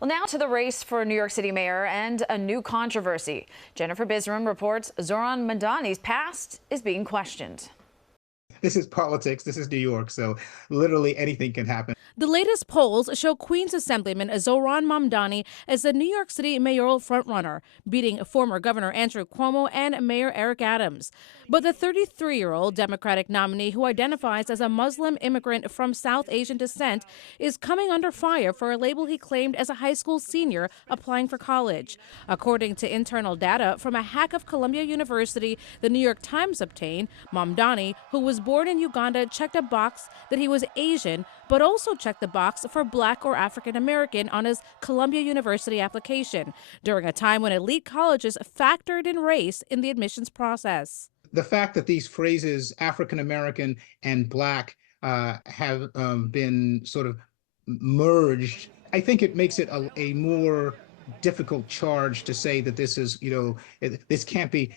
Well, now to the race for New York City mayor and a new controversy. Jennifer Bisram reports Zohran Mamdani's past is being questioned. This is politics. This is New York. So literally anything can happen. The latest polls show Queens Assemblyman Zohran Mamdani as the New York City mayoral frontrunner, beating former Governor Andrew Cuomo and Mayor Eric Adams. But the 33-year-old Democratic nominee, who identifies as a Muslim immigrant from South Asian descent, is coming under fire for a label he claimed as a high school senior applying for college. According to internal data from a hack of Columbia University the New York Times obtained, Mamdani, who was born in Uganda, checked a box that he was Asian, but also checked the box for Black or African American on his Columbia University application during a time when elite colleges factored in race in the admissions process. The fact that these phrases, African American and Black, have been sort of merged, I think it makes it a more difficult charge to say that this is, this can't be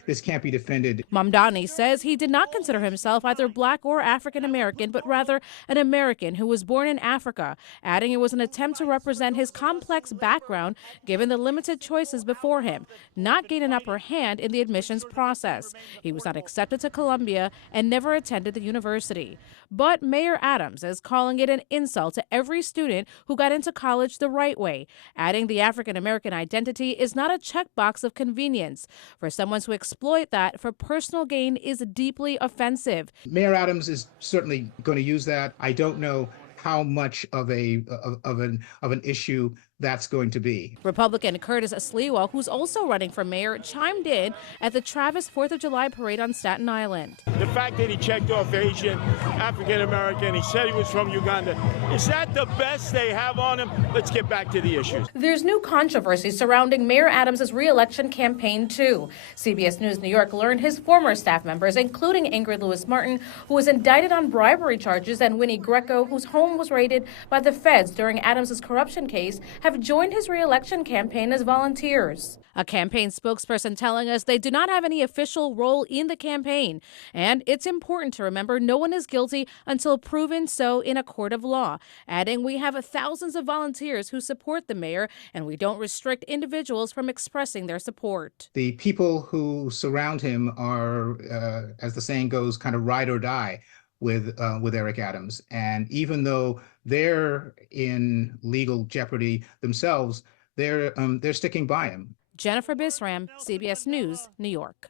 defended. Mamdani says he did not consider himself either Black or African American, but rather an American who was born in Africa, adding it was an attempt to represent his complex background given the limited choices before him, not gain an upper hand in the admissions process. He was not accepted to Columbia and never attended the university. But Mayor Adams is calling it an insult to every student who got into college the right way, adding the African American identity is not a checkbox of convenience. For someone to exploit that for personal gain is deeply offensive. Mayor Adams is certainly going to use that. I don't know how much of an issue that's going to be. Republican Curtis Sliwa, who's also running for mayor, chimed in at the Travis 4th of July parade on Staten Island. The fact that he checked off Asian, African American, he said he was from Uganda, is that the best they have on him? Let's get back to the issues. There's new controversy surrounding Mayor Adams' re-election campaign, too. CBS News New York learned his former staff members, including Ingrid Lewis-Martin, who was indicted on bribery charges, and Winnie Greco, whose home was raided by the feds during Adams' corruption case, have joined his re-election campaign as volunteers. A campaign spokesperson telling us they do not have any official role in the campaign. And it's important to remember no one is guilty until proven so in a court of law. Adding, we have thousands of volunteers who support the mayor, and we don't restrict individuals from expressing their support. The people who surround him are, as the saying goes, kind of ride or die with Eric Adams. And even though they're in legal jeopardy themselves, they're sticking by him. Jennifer Bisram, CBS News, New York.